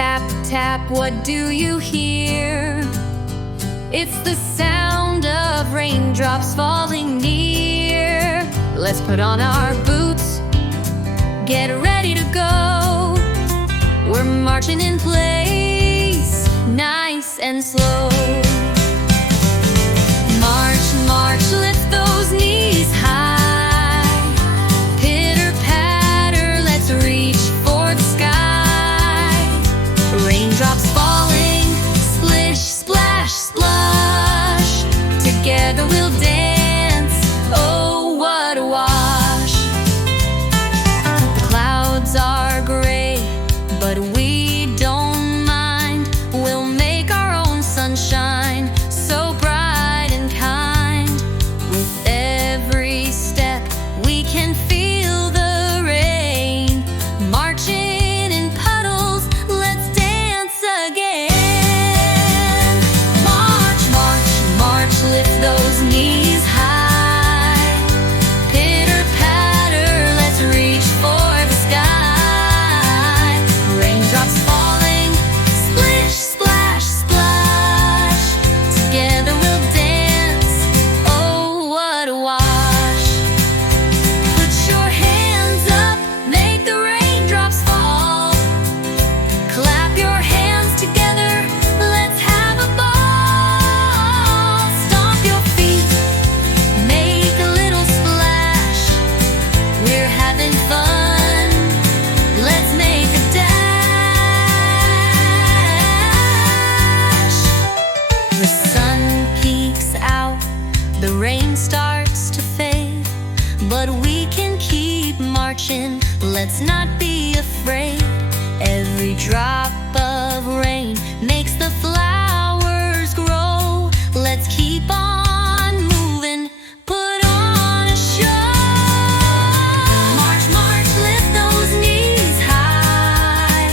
Tap, tap, what do you hear? It's the sound of raindrops falling near. Let's put on our boots, get ready to go. We're marching in place, nice and slow. March, march, lift those knees high. Pitter patter, let's reach for the sky. Raindrops falling, splish, splash, splush. Together we'll dance, oh what a wash. The clouds are gray, but we don't mind. We'll make our own sunshine, so bright and kind. With every step we can feel the rain. Marching in puddles, let's dance again. March, march, march, lift those knees high. Pitter patter, let's reach for the sky. Raindrops falling, splish, splash, splash. Together we'll dance, oh what a wash. Put your hands up, make the raindrops fall. Clap your hands together, let's have a ball. Stomp your feet, make a little splash. We're having fun, let's make a dash. The sun peeks out, the rain starts to fade, but we can keep marching, let's not be afraid. Every drop of rain makes the flowers grow. Let's keep on moving, put on a show. March, march, lift those knees high.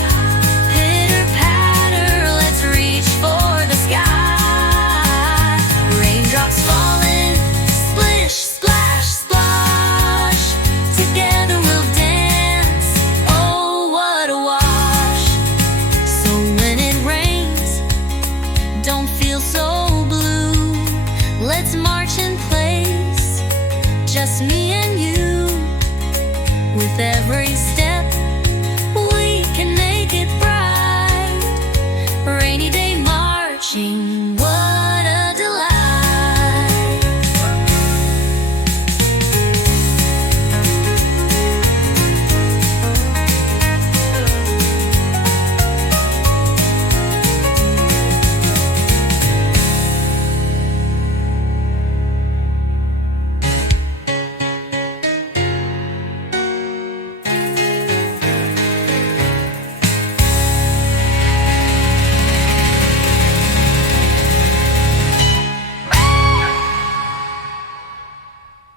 Pitter patter, let's reach for the sky. Raindrops falling, splish, splash, splosh. Together we'll dance, oh what a wash. So when it rains, don't feel so blue. Let's march in place, just me and you. With every step